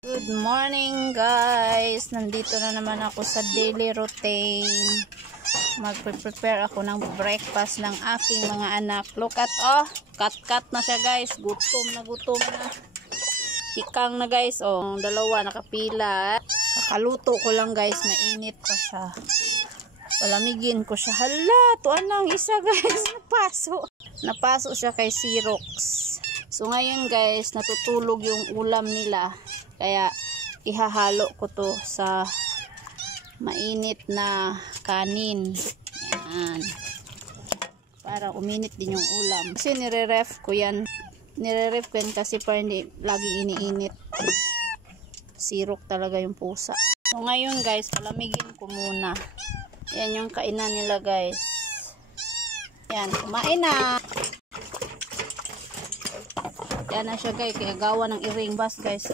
Good morning guys! Nandito na naman ako sa daily routine. Magpe-prepare ako ng breakfast ng aking mga anak. Look at cut na siya guys. Gutom na. Tikang na guys. Dalawa nakapila. Kakaluto ko lang guys. Mainit pa siya. Palamigin ko siya. Hala! Tuan na ang isa guys. Napaso siya kay Xerox. So ngayon guys, natutulog yung ulam nila. Kaya ihahalo ko to sa mainit na kanin. Yan. Para uminit din yung ulam. Kasi nire-ref ko yan. Nire-ref ko yan kasi para hindi laging iniinit. Sirok talaga yung pusa. So ngayon guys, palamigin ko muna. Yan yung kainan nila guys. Yan, kumain na. Yan na siya guys. Kaya gawa ng iring bus guys.